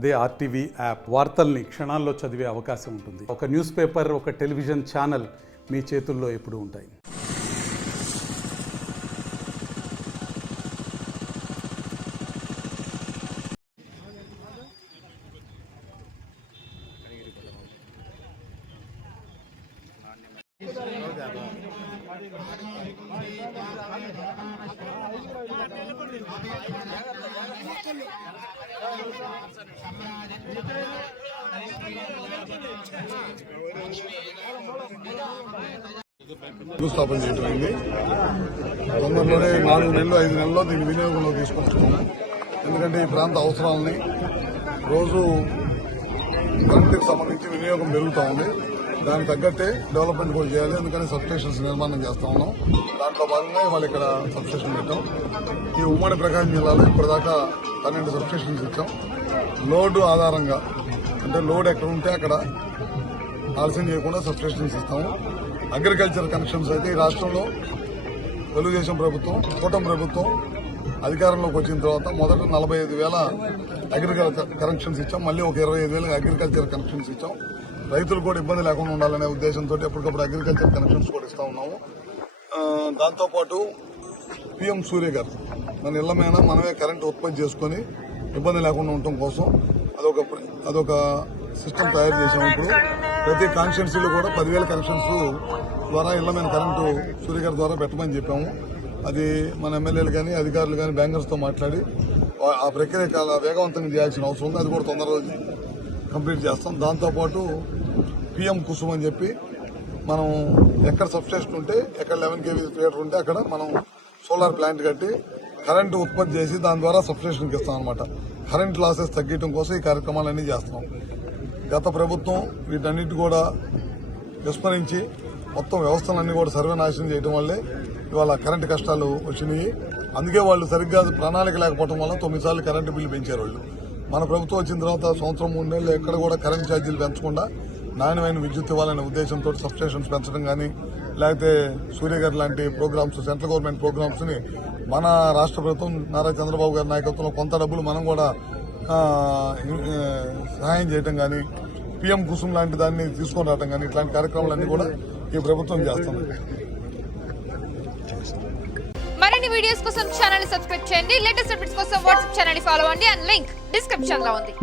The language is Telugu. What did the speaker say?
అదే ఆర్టీవీ యాప్ వార్తల్ని క్షణాల్లో చదివే అవకాశం ఉంటుంది. ఒక న్యూస్ పేపర్, ఒక టెలివిజన్ ఛానల్ మీ చేతుల్లో ఎప్పుడూ ఉంటాయి. స్థాపన చేయడం అయింది. తొందరలోనే 4 నెలలు 5 నెలల్లో దీన్ని వినియోగంలో తీసుకొచ్చుకున్నాం. ఎందుకంటే ఈ ప్రాంత అవసరాలని రోజు కరెంటుకి సంబంధించి వినియోగం పెరుగుతూ ఉంది. దానికి తగ్గట్టే డెవలప్మెంట్ కూడా చేయాలి. అందుకని సబ్స్టేషన్స్ నిర్మాణం చేస్తా ఉన్నాం. దాంట్లో భాగంగా వాళ్ళు ఇక్కడ సబ్స్టేషన్ పెట్టాం. ఈ ఉమ్మడి ప్రకాశం జిల్లాలో ఇప్పటిదాకా 12 సబ్స్టేషన్స్ ఇచ్చాం. లోడ్ ఆధారంగా అంటే లోడ్ ఎక్కడ ఉంటే అక్కడ ఆలస్యం చేయకుండా సబ్స్టేషన్స్ ఇస్తాము. అగ్రికల్చర్ కనెక్షన్స్ అయితే ఈ రాష్ట్రంలో తెలుగుదేశం ప్రభుత్వం, కూటమి ప్రభుత్వం అధికారంలోకి వచ్చిన తర్వాత మొదట 45,000 అగ్రికల్చర్ కనెక్షన్స్ ఇచ్చాం. మళ్ళీ ఒక 25,000 అగ్రికల్చర్ కనెక్షన్స్ ఇచ్చాం. రైతులు కూడా ఇబ్బంది లేకుండా ఉండాలనే ఉద్దేశంతో ఎప్పటికప్పుడు అగ్రికల్చర్ కనెక్షన్స్ కూడా ఇస్తా ఉన్నాము. దాంతోపాటు PM సూర్య గారు మన ఇళ్ల మీద మనమే కరెంటు ఉత్పత్తి చేసుకుని ఇబ్బంది లేకుండా ఉండటం కోసం అదొక సిస్టమ్ తయారు చేసాము. ఇప్పుడు ప్రతి కాన్స్టిట్యున్సీలో కూడా 10,000 కనెక్షన్స్ ద్వారా ఇళ్ల మీద కరెంటు సూర్య గారి ద్వారా పెట్టమని చెప్పాము. అది మన ఎమ్మెల్యేలు కానీ అధికారులు కానీ బ్యాంకర్స్తో మాట్లాడి ఆ ప్రక్రియ చాలా వేగవంతంగా చేయాల్సిన అవసరం ఉంది. అది కూడా తొందరగా కంప్లీట్ చేస్తాం. దాంతోపాటు PM కుసుమ్ అని చెప్పి మనం ఎక్కడ సబ్స్టేషన్ ఉంటే ఎక్కడ 11 kV థియేటర్ ఉంటే అక్కడ మనం సోలార్ ప్లాంట్ కట్టి కరెంటు ఉత్పత్తి చేసి దాని ద్వారా సబ్స్టేషన్కి ఇస్తాం అనమాట. కరెంట్ లాసెస్ తగ్గించడం కోసం ఈ కార్యక్రమాలన్నీ చేస్తున్నాం. గత ప్రభుత్వం వీటన్నిటి కూడా విస్మరించి మొత్తం వ్యవస్థలన్నీ కూడా సర్వనాశనం చేయడం వల్లే ఇవాళ కరెంటు కష్టాలు వచ్చినాయి. అందుకే వాళ్ళు సరిగ్గా ప్రణాళిక లేకపోవడం వల్ల 9 సార్లు కరెంటు బిల్లు పెంచారు వాళ్ళు. మన ప్రభుత్వం వచ్చిన తర్వాత సంవత్సరం 3 నెలలు ఎక్కడ కూడా కరెంటు ఛార్జీలు పెంచకుండా నాణ్యమైన విద్యుత్ ఇవ్వాలనే ఉద్దేశంతో సబ్స్టేషన్స్ పెంచడం కానీ లేకపోతే సూర్య గారి లాంటి ప్రోగ్రామ్స్, సెంట్రల్ గవర్నమెంట్ ప్రోగ్రామ్స్ ని మన రాష్ట్ర ప్రభుత్వం నారా చంద్రబాబు గారి నాయకత్వంలో కొంత డబ్బులు మనం కూడా సహాయం చేయడం కానీ PM కుసుమ్ లాంటి దాన్ని తీసుకొని రావడం కానీ ఇట్లాంటి కార్యక్రమాలన్నీ కూడా ఈ ప్రభుత్వం చేస్తుంది. మరిన్ని వీడియోస్ కోసం ఛానల్ ని సబ్స్క్రైబ్ చేయండి. లేటెస్ట్ అప్డేట్స్ కోసం వాట్సాప్ ఛానల్ ని ఫాలో అవ్వండి. అండ్ లింక్ డిస్క్రిప్షన్ లో ఉంది.